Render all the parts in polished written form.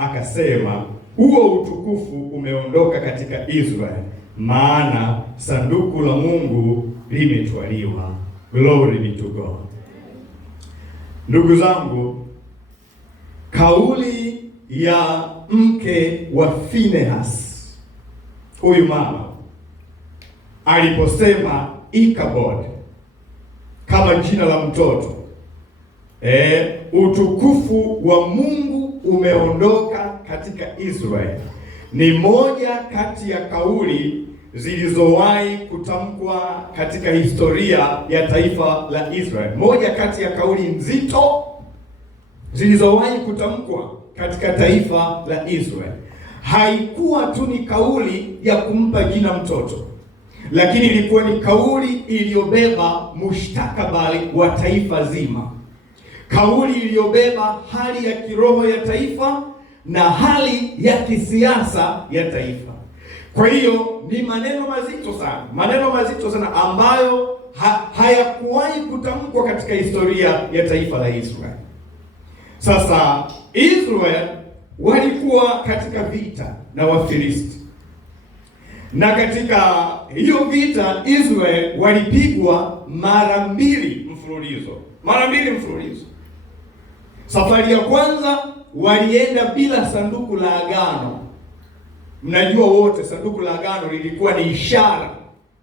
akasema, huo utukufu umeondoka katika Israeli, maana sanduku la Mungu limetwaliwa. Glory be to God. Ndugu zangu, kauli ya mke wa Finehas, huyu mama aliposema Ichabod kama jina la mtoto, utukufu wa Mungu umeondoka katika Israeli, ni moja kati ya kauli zilizowahi kutamkwa katika historia ya taifa la Israeli. Moja kati ya kauli nzito zilizowahi kutamkwa katika taifa la Israeli. Haikuwa tu ni kauli ya kumpa jina mtoto, lakini ilikuwa ni kauli iliyobeba mustakabali wa taifa zima. Kauli iliyobeba hali ya kiroho ya taifa na hali ya kisiasa ya taifa. Kwa hiyo ni maneno mazito sana ambayo hayakuwahi kutamkwa katika historia ya taifa la Israeli. Sasa Israeli walikuwa katika vita na Wafilisti, na katika hiyo vita Israeli walipigwa mara mbili mfululizo. Safari ya kwanza walienda bila sanduku la agano. Mnajua wote sanduku la agano lilikuwa ni ishara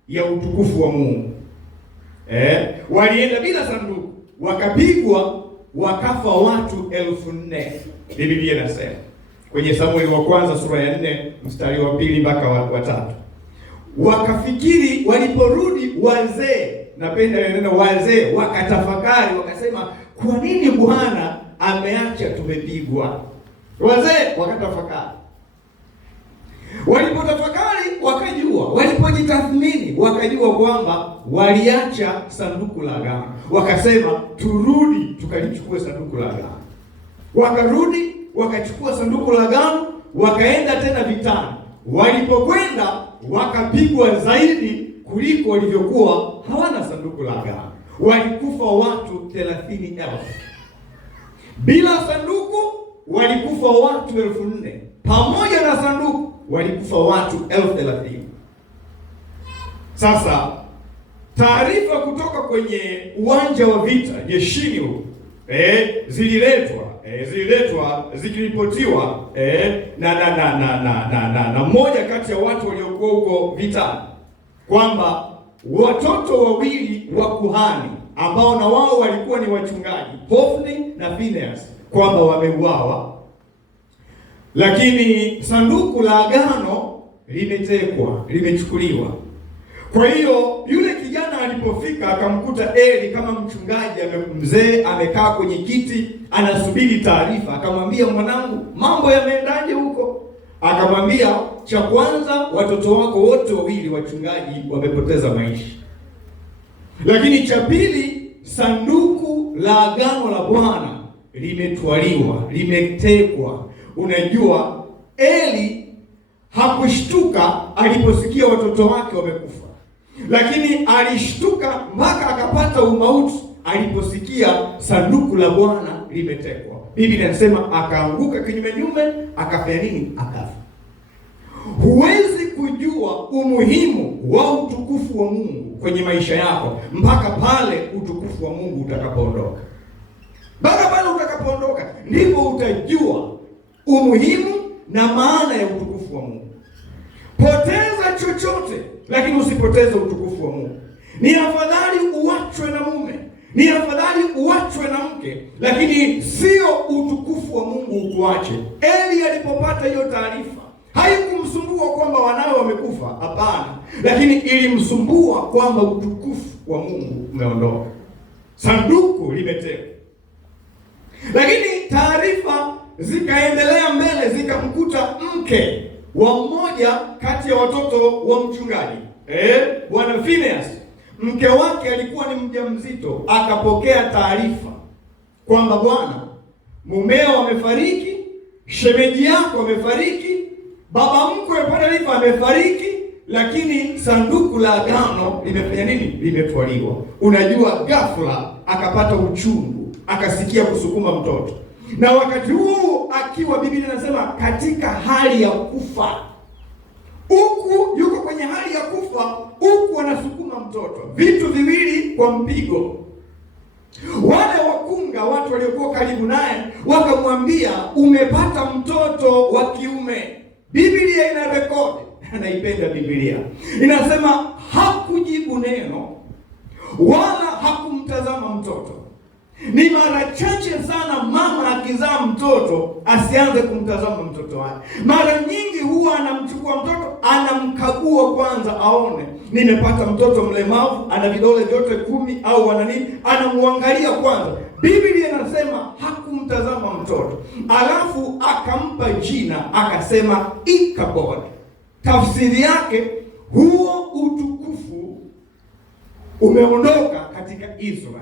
ya utukufu wa Mungu. Walienda bila sanduku, wakapigwa, wakafa watu 4,000. Biblia inasema kwenye Samueli wa kwanza sura ya 4 mstari wa 2 mpaka wa 3. Wakafikiri, waliporudi wazee, napenda neno wazee, wakatafakari, wakasema, kwa nini Bwana ameacha tumepigwa? Wazee wakatafakari. Walipotafakari wakajua, walipojitathmini wakajua kwamba waliacha sanduku la agano. Wakasema, turudi tukalichukue sanduku la agano. Wakarudi wakachukua sanduku la agano, wakaenda tena vitani. Walipokwenda wakapigwa zaidi kuliko walivyokuwa hawana sanduku la agano. Walikufa watu 30,000. Bila sanduku walikufa watu 4,000. Pamoja na sanduku walikufa watu 30,000. Sasa taarifa kutoka kwenye uwanja wa vita jeshini huko zililetwa zikiripotiwa na mmoja kati ya watu waliokuwa huko vitani kwamba watoto wawili wa kuhani ambao na wao walikuwa ni wachungaji, Hofni na Finehas, kwamba wameuawa, lakini sanduku la agano limechukuliwa. Kwa hiyo yule kijana alipofika akamkuta Eli kama mchungaji mzee amekaa kwenye kiti anasubiri taarifa. Akamwambia, mwanangu, mambo yameendaje huko? Akamwambia, cha kwanza, watoto wako wote wawili wachungaji wamepoteza maisha, lakini cha pili, sanduku la agano la Bwana limetwaliwa, limetekwa. Unajua, Eli hakushtuka aliposikia watoto wake wamekufa, lakini alishtuka mpaka akapata umauti aliposikia sanduku la Bwana limetekwa. Biblia inasema akaanguka kinyume, akafanya nini? Akafa. Huwezi kujua umuhimu wa utukufu wa Mungu kwenye maisha yako mpaka pale utukufu wa Mungu utakapoondoka. Mpaka pale utakapoondoka ndipo utajua umuhimu na maana ya utukufu wa Mungu. Poteza chochote, lakini usipoteze utukufu wa Mungu. Ni afadhali uachwe na mume, ni afadhali uachwe na mke, lakini sio utukufu wa Mungu ukuache. Eli alipopata hiyo taarifa, haikumsumbua kwamba wanawe wamekufa, hapana, lakini ilimsumbua kwamba utukufu wa Mungu umeondoka, sanduku limetekwa. Lakini taarifa zikaendelea mbele, zikamkuta mke wa mmoja kati ya watoto wa mchungaji bwana Finehas. Mke wake alikuwa ni mjamzito, akapokea taarifa kwamba, bwana, mumeo amefariki, shemeji yako amefariki, baba mkwe taarifa amefariki, lakini sanduku la agano limefanya nini? Limetwaliwa. Unajua, ghafla akapata uchungu, akasikia kusukuma mtoto, na wakati huo akiwa, Biblia inasema katika hali ya kufa, huku yuko kwenye hali ya kufa, huku anasukuma mtoto. Vitu viwili kwa mpigo. Wale wakunga, watu waliokuwa karibu naye, wakamwambia umepata mtoto wa kiume. Biblia ina rekodi, naipenda Biblia, inasema hakujibu neno wala hakumtazama mtoto. Ni mara chache sana mama akizaa mtoto asianze kumtazama mtoto wake. Mara nyingi huwa anamchukua mtoto, anamkagua kwanza aone, nimepata mtoto mlemavu, ana vidole vyote 10 au ana nini, anamwangalia kwanza. Biblia inasema hakumtazama mtoto, alafu akampa jina, akasema Ikabod. Tafsiri yake, huo utukufu umeondoka katika Israeli.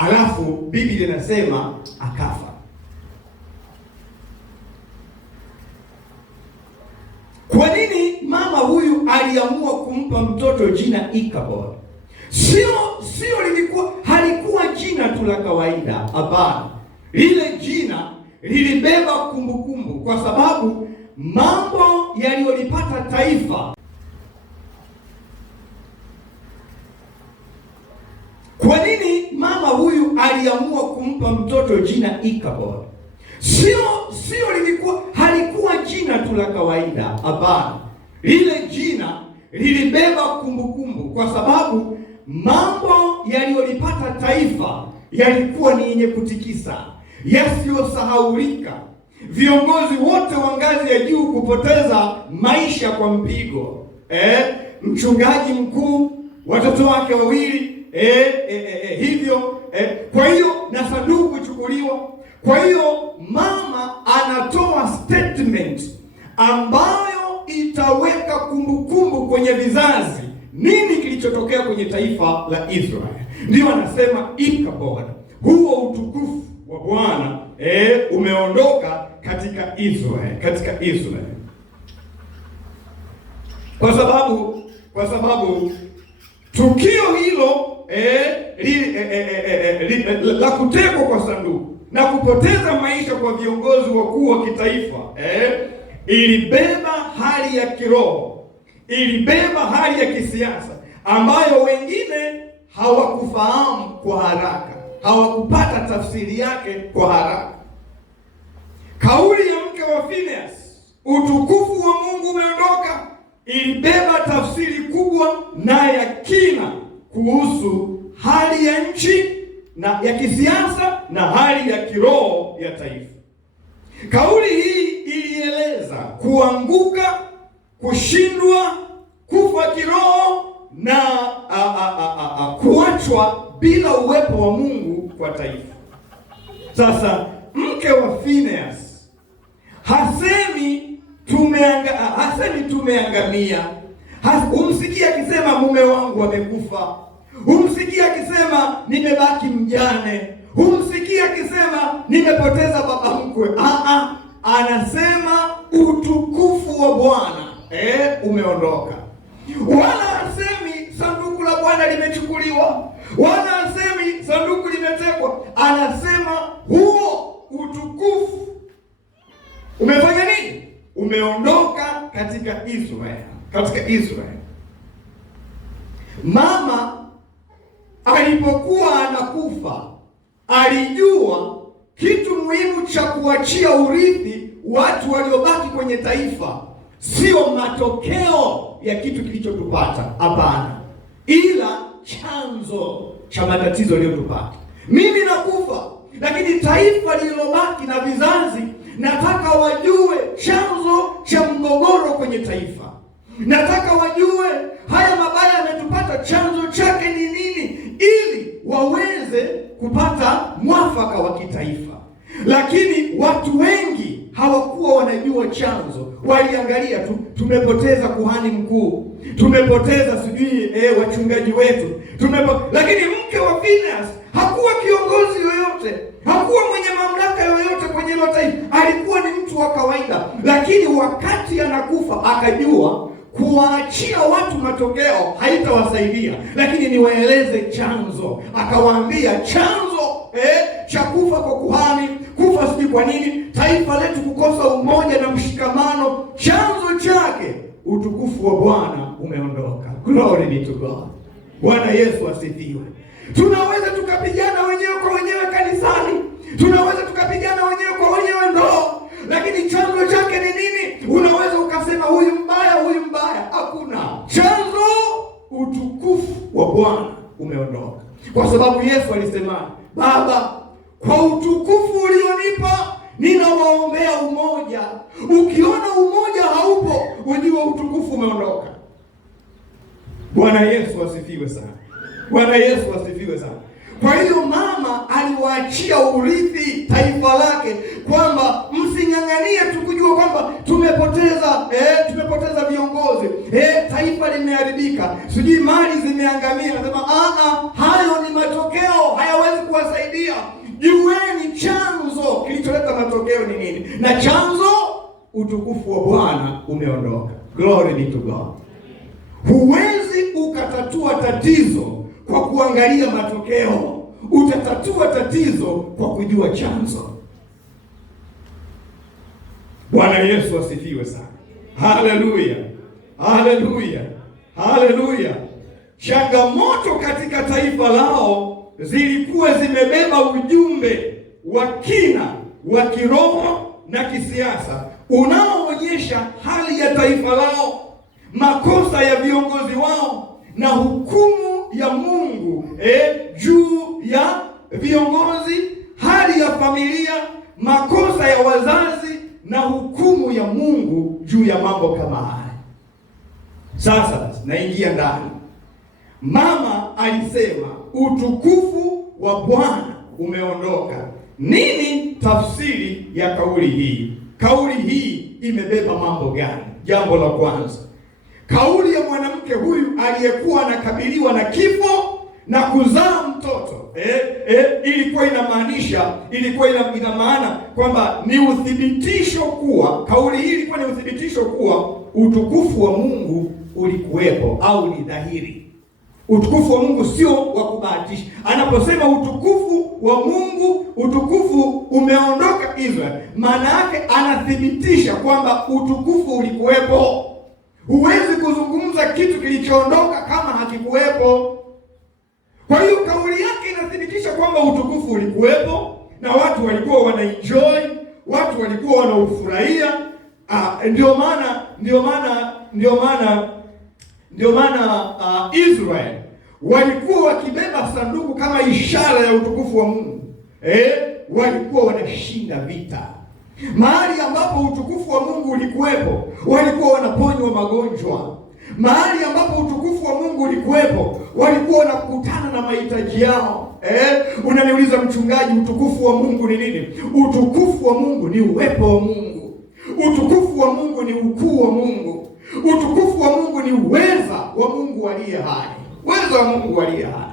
Alafu Biblia inasema akafa. Kwa nini mama huyu aliamua kumpa mtoto jina Ikabod? Sio halikuwa jina tu la kawaida, hapana. Lile jina lilibeba kumbukumbu, kwa sababu mambo yaliyolipata taifa. Kwa nini mama huyu aliamua kumpa mtoto jina Ikabod? Halikuwa jina tu la kawaida, hapana. Lile jina lilibeba kumbukumbu, kwa sababu mambo yaliyolipata taifa yalikuwa ni yenye kutikisa, yasiyosahaulika. Viongozi wote wa ngazi ya juu kupoteza maisha kwa mpigo. Mchungaji mkuu, watoto wake wawili, hivyo. Kwa hiyo na sanduku kuchukuliwa. Kwa hiyo mama anatoa statement ambayo itaweka kumbukumbu kwenye vizazi, nini kilichotokea kwenye taifa la Israeli. Ndio anasema Ikabod, huo utukufu wa Bwana umeondoka katika Israeli, kwa sababu tukio hilo la kutekwa kwa sanduku na kupoteza maisha kwa viongozi wakuu wa kitaifa ilibeba hali ya kiroho, ilibeba hali ya kisiasa ambayo wengine hawakufahamu kwa haraka, hawakupata tafsiri yake kwa haraka. Kauli ya mke wa Phineas, utukufu wa Mungu umeondoka, ilibeba tafsiri kubwa na ya kina kuhusu hali ya nchi na ya kisiasa na hali ya kiroho ya taifa. Kauli hii ilieleza kuanguka, kushindwa, kufa kiroho na kuachwa bila uwepo wa Mungu kwa taifa. Sasa mke wa Phineas hasemi tumeangamia. Humsikia akisema mume wangu amekufa. Humsikia akisema nimebaki mjane. Humsikia akisema nimepoteza baba mkwe. Anasema utukufu wa Bwana umeondoka. Wala hasemi sanduku la Bwana limechukuliwa, wala hasemi sanduku limetekwa. Anasema huo utukufu umefanya nini? Umeondoka katika Israeli. Mama alipokuwa anakufa alijua kitu muhimu cha kuachia urithi watu waliobaki kwenye taifa sio matokeo ya kitu kilichotupata, hapana, ila chanzo cha matatizo yaliyotupata. Mimi nakufa, lakini taifa lililobaki na vizazi, nataka wajue chanzo cha mgogoro kwenye taifa. Nataka wajue haya mabaya yametupata, chanzo chake ni nini, ili waweze kupata mwafaka wa kitaifa. Lakini watu wengi hawakuwa wanajua chanzo. Waliangalia tu, tumepoteza kuhani mkuu, tumepoteza sijui wachungaji wetu, lakini mke wa Phineas hakuwa kiongozi yoyote, hakuwa mwenye mamlaka yoyote kwenye hilo taifa. Alikuwa ni mtu wa kawaida, lakini wakati anakufa akajua kuwaachia watu matokeo haitawasaidia, lakini niwaeleze chanzo. Akawaambia chanzo cha kufa kwa kuhani, kufa tumekufa sijui kwa nini. Taifa letu kukosa umoja na mshikamano, chanzo chake utukufu wa Bwana umeondoka. Glory be to God. Bwana Yesu asifiwe. Tunaweza tukapigana wenyewe kwa wenyewe kanisani, tunaweza tukapigana wenyewe kwa wenyewe ndoa, lakini chanzo chake ni nini? Unaweza ukasema huyu mbaya, huyu mbaya. Hakuna chanzo. Utukufu wa Bwana umeondoka, kwa sababu Yesu alisema, Baba, kwa utukufu ulionipa ninawaombea umoja. Ukiona umoja haupo, ujue utukufu umeondoka. Bwana Yesu asifiwe sana. Bwana Yesu asifiwe sana. Kwa hiyo mama aliwaachia urithi taifa lake, kwamba msing'ang'anie tu kujua kwamba tumepoteza viongozi, taifa limeharibika, sijui mali zimeangamia. Anasema hayo ni matokeo, hayawezi kuwasaidia. Jueni chanzo kilicholeta matokeo ni nini, na chanzo utukufu wa Bwana umeondoka. Glory be to God. Huwezi ukatatua tatizo kwa kuangalia matokeo. Utatatua tatizo kwa kujua chanzo. Bwana Yesu asifiwe sana. Haleluya, haleluya, haleluya. Changamoto katika taifa lao zilikuwa zimebeba ujumbe wa kina wa kiroho na kisiasa unaoonyesha hali ya taifa lao, makosa ya viongozi wao na hukumu ya Mungu juu ya viongozi, hali ya familia, makosa ya wazazi na hukumu ya Mungu juu ya mambo kama haya. Sasa naingia ndani. Mama alisema utukufu wa Bwana umeondoka. Nini tafsiri ya kauli hii? Kauli hii imebeba mambo gani? Jambo la kwanza, kauli ya mwanamke huyu aliyekuwa anakabiliwa na kifo na kuzaa mtoto ilikuwa ina maana kwamba ni uthibitisho kuwa, kauli hii ilikuwa ni uthibitisho kuwa utukufu wa Mungu ulikuwepo au ni dhahiri. Utukufu wa Mungu sio wa kubahatisha. Anaposema utukufu wa Mungu, utukufu umeondoka Israeli, maana yake anathibitisha kwamba utukufu ulikuwepo. Huwezi kuzungumza kitu kilichoondoka kama hakikuwepo. Kwa hiyo kauli yake inathibitisha kwamba utukufu ulikuwepo na watu walikuwa wanaenjoy, watu walikuwa wanaufurahia. Ndio maana Israeli walikuwa wakibeba sanduku kama ishara ya utukufu wa Mungu. Walikuwa wanashinda vita. Mahali ambapo utukufu wa Mungu ulikuwepo, walikuwa wanaponywa magonjwa. Mahali ambapo utukufu wa Mungu ulikuwepo, walikuwa wanakutana na mahitaji yao. Unaniuliza mchungaji, utukufu wa Mungu ni nini? Utukufu wa Mungu ni uwepo wa Mungu. Utukufu wa Mungu ni ukuu wa Mungu. Utukufu wa Mungu ni uweza wa Mungu aliye hai. Uweza wa Mungu aliye hai.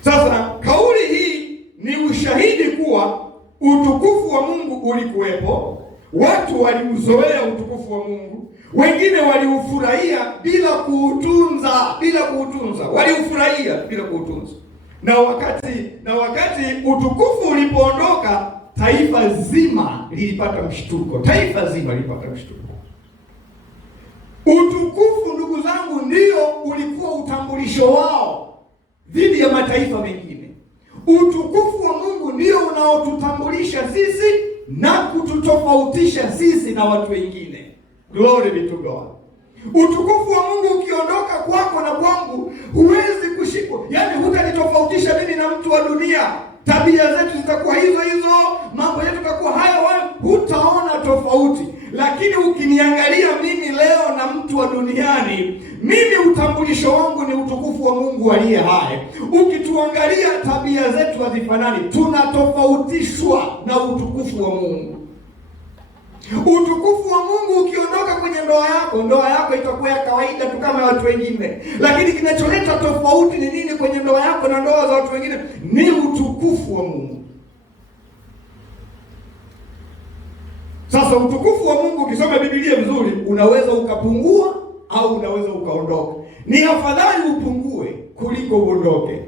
Sasa kauli hii ni ushahidi kuwa utukufu wa Mungu ulikuwepo. Watu waliuzoea utukufu wa Mungu, wengine waliufurahia bila kuutunza, waliufurahia bila kuutunza. Na wakati utukufu ulipoondoka, taifa zima lilipata mshtuko. Utukufu, ndugu zangu, ndio ulikuwa utambulisho wao dhidi ya mataifa mengine. Utukufu wa Mungu ndio unaotutambulisha sisi na kututofautisha sisi na watu wengine. Glory be to God. Utukufu wa Mungu ukiondoka kwako na kwangu, huwezi kushikwa. Yaani hutanitofautisha mimi na mtu wa dunia. Tabia zetu zitakuwa hizo, mambo yetu yatakuwa hayo, hutaona tofauti. Lakini ukiniangalia mimi leo na mtu wa duniani, mimi utambulisho wangu ni utukufu wa Mungu aliye hai. Ukituangalia tabia zetu hazifanani, tunatofautishwa na utukufu wa Mungu. Utukufu wa Mungu ukiondoka kwenye ndoa yako itakuwa ya kawaida tu kama watu wengine. Lakini kinacholeta tofauti ni nini kwenye ndoa yako na ndoa za watu wengine? Ni utukufu wa Mungu. Sasa utukufu wa Mungu, ukisoma Biblia vizuri, unaweza ukapungua au unaweza ukaondoka. Ni afadhali upungue kuliko uondoke.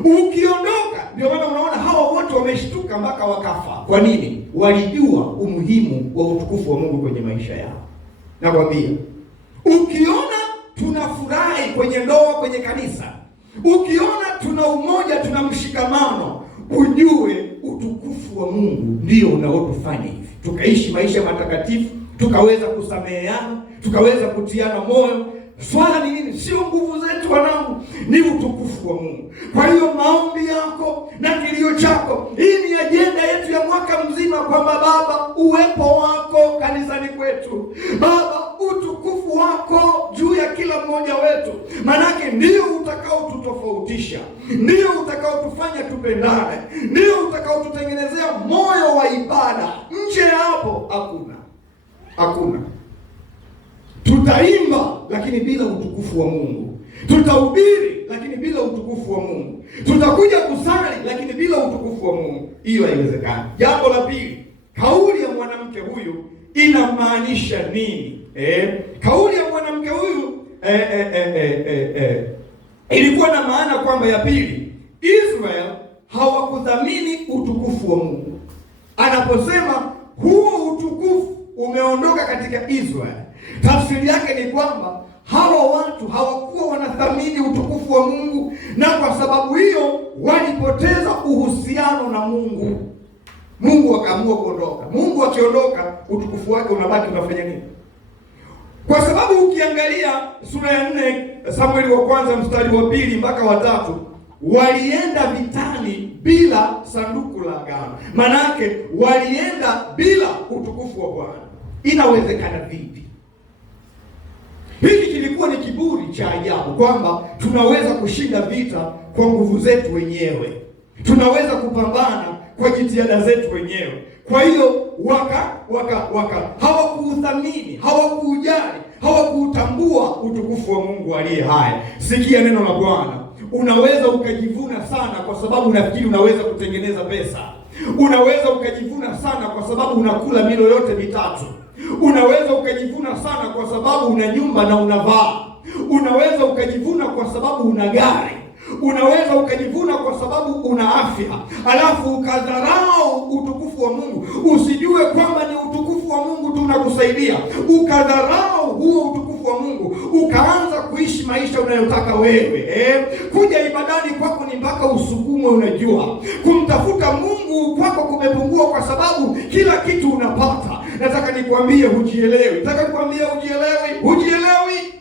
Ukiondoka, ndio maana unaona hawa watu wameshtuka mpaka wakafa. Kwa nini? Walijua umuhimu wa utukufu wa Mungu kwenye maisha yao. Nakwambia, ukiona tunafurahi kwenye ndoa, kwenye kanisa, ukiona tuna umoja, tuna mshikamano, ujue utukufu wa Mungu ndio unaotufanya hivi, tukaishi maisha matakatifu, tukaweza kusameheana, tukaweza kutiana moyo. Swala ni nini? Sio nguvu zetu wanangu, ni utukufu wa Mungu. Kwa hiyo maombi yako na kilio chako, hii ni ajenda yetu ya mwaka mzima, kwamba Baba, uwepo wako kanisani kwetu, Baba, utukufu wako juu ya kila mmoja wetu, manake ndio utakao tutofautisha, ndio utakao tufanya tupendane, ndio utakao tutengenezea moyo wa ibada. Nje ya hapo hakuna. Tutaimba lakini bila utukufu wa Mungu, tutahubiri lakini bila utukufu wa Mungu, tutakuja kusali lakini bila utukufu wa Mungu. Hiyo haiwezekani. Jambo la pili, kauli ya mwanamke huyu inamaanisha nini? Kauli ya mwanamke huyu ilikuwa na maana kwamba, ya pili, Israel hawakudhamini utukufu wa Mungu. Anaposema huo utukufu umeondoka katika Israel, tafsiri yake ni kwamba hawa watu hawakuwa wanathamini utukufu wa Mungu, na kwa sababu hiyo walipoteza uhusiano na Mungu. Mungu akaamua kuondoka. Mungu akiondoka, utukufu wake unabaki, unafanya nini? Kwa sababu ukiangalia sura ya 4 Samueli wa kwanza mstari wa 2 mpaka wa 3, walienda vitani bila sanduku la agano. Manake walienda bila utukufu wa Bwana. Inawezekana vipi? Hiki kilikuwa ni kiburi cha ajabu, kwamba tunaweza kushinda vita kwa nguvu zetu wenyewe, tunaweza kupambana kwa jitihada zetu wenyewe. Kwa hiyo hawakuuthamini, hawakuujali, hawakuutambua utukufu wa Mungu aliye hai. Sikia neno la Bwana. Unaweza ukajivuna sana kwa sababu unafikiri unaweza kutengeneza pesa. Unaweza ukajivuna sana kwa sababu unakula milo yote mitatu. Unaweza ukajivuna sana kwa sababu una nyumba na unavaa. Unaweza ukajivuna kwa sababu una gari. Unaweza ukajivuna kwa sababu una afya, alafu ukadharau utukufu wa Mungu. Usijue kwamba ni utukufu wa Mungu tu unakusaidia. Ukadharau huo utukufu wa Mungu, ukaanza kuishi maisha unayotaka wewe. Kuja ibadani kwako ni mpaka usukumwe. Unajua, kumtafuta Mungu kwako kumepungua kwa sababu kila kitu unapata. Nataka nikwambie hujielewi. Hujielewi.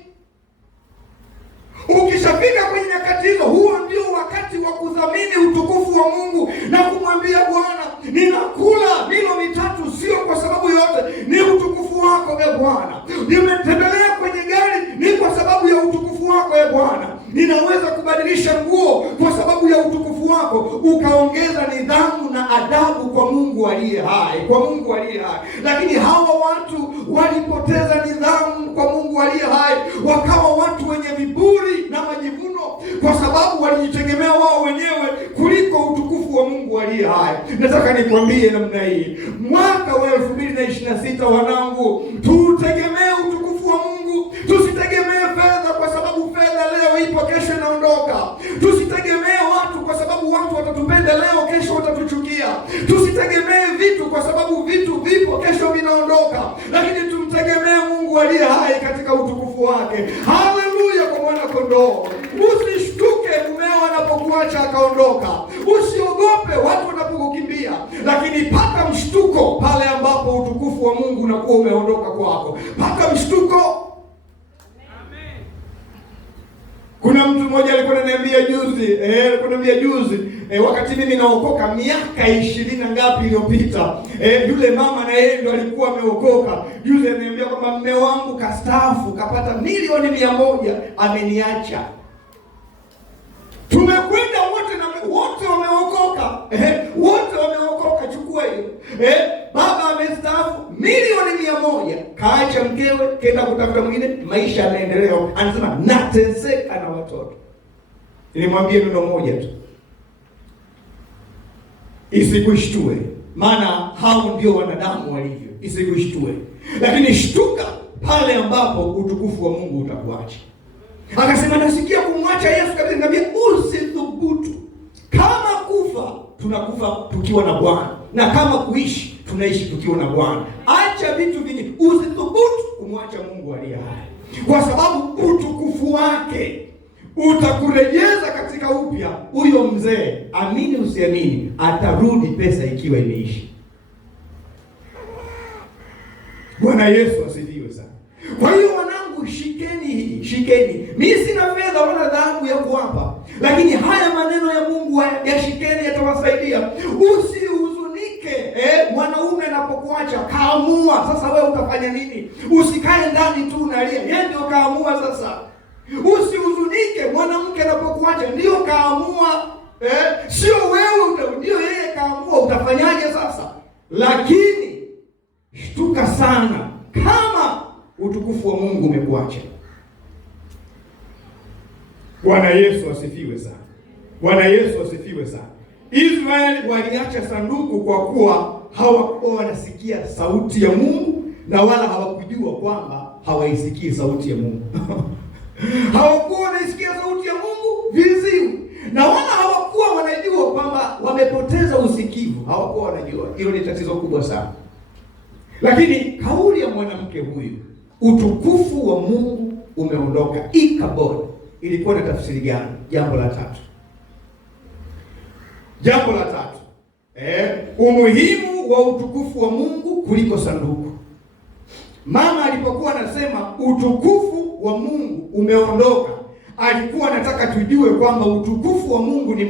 Ukishafika kwenye nyakati hizo, huo ndio wakati wa kudhamini utukufu wa Mungu na kumwambia Bwana, ninakula milo mitatu sio kwa sababu yote, ni utukufu wako Bwana. Nimetembelea kwenye gari, ni kwa sababu ya utukufu wako Bwana. Ninaweza kubadilisha nguo kwa sababu ya utukufu wako. Ukaongeza nidhamu na adabu kwa Mungu aliye hai, Lakini hawa watu walipoteza nidhamu kwa Mungu aliye hai, wakawa watu wenye viburi na majivuno, kwa sababu walijitegemea wao wenyewe kuliko utukufu wa Mungu aliye hai. Nataka nikwambie namna hii, mwaka wa 2026 wanangu, tutegemee utukufu wa Mungu. Tusitegemee fedha, kwa sababu fedha leo ipo, kesho inaondoka. Tusitegemee watu, kwa sababu watu watatupenda leo, kesho watatuchukia. Tusitegemee vitu, kwa sababu vitu vipo, kesho vinaondoka. Lakini tumtegemee Mungu aliye hai katika utukufu wake. Haleluya kwa mwana kondoo. Usishtuke mumeo anapokuacha akaondoka. Usiogope watu wanapokukimbia, lakini pata mshtuko pale ambapo utukufu wa Mungu unakuwa umeondoka kwako. Pata mshtuko. Kuna mtu mmoja alikuwa ananiambia juzi, wakati mimi naokoka miaka 20 na ngapi iliyopita, yule mama na yeye ndo alikuwa ameokoka. Juzi ananiambia kwamba mume wangu kastaafu, kapata milioni 100, ameniacha. Tumekwenda wote wameokoka. Wote wameokoka, chukua hiyo. Baba amestaafu, milioni 100, kaacha mkewe, kenda kutafuta mwingine, maisha yanaendelea. Anasema nateseka na watoto. Nilimwambia neno moja tu, isikushtue, maana hao ndio wanadamu walivyo. Isikushtue, lakini shtuka pale ambapo utukufu wa Mungu utakuacha. Akasema nasikia kumwacha Yesu kabisa. Nikamwambia usithubutu. Kama kufa tunakufa tukiwa na Bwana, na kama kuishi tunaishi tukiwa na Bwana. Acha vitu vingi, usithubutu kumwacha Mungu aliye hai, kwa sababu utukufu wake utakurejeza katika upya. Huyo mzee, amini usiamini, atarudi pesa ikiwa imeishi. Bwana Yesu asifiwe sana. Kwa hiyo wanangu, shikeni hii, shikeni. Mimi sina fedha wala dhahabu ya kuwapa, lakini haya maneno ya Mungu yashikeni, yatawasaidia. Usihuzunike mwanaume anapokuacha, kaamua sasa wewe utafanya nini. Usikae ndani tu unalia, yeye ndio kaamua sasa. Usihuzunike mwanamke anapokuacha, ndio kaamua, sio wewe, ndio yeye kaamua. Utafanyaje sasa? Lakini shtuka sana kama utukufu wa Mungu umekuacha. Bwana Yesu asifiwe sana. Bwana Yesu asifiwe sana. Israeli waliacha sanduku kwa kuwa hawakuwa wanasikia sauti ya Mungu, na wala hawakujua kwamba hawaisikii sauti ya Mungu. Hawakuwa wanaisikia sauti ya Mungu, viziwi, na wala hawakuwa wanajua kwamba wamepoteza usikivu. Hawakuwa wanajua. Hilo ni tatizo kubwa sana. Lakini kauli ya mwanamke huyu, utukufu wa Mungu umeondoka, Ikabod, ilikuwa na tafsiri gani? Jambo la tatu. Jambo la tatu, umuhimu wa utukufu wa Mungu kuliko sanduku. Mama alipokuwa anasema utukufu wa Mungu umeondoka, alikuwa anataka tujue kwamba utukufu wa Mungu ni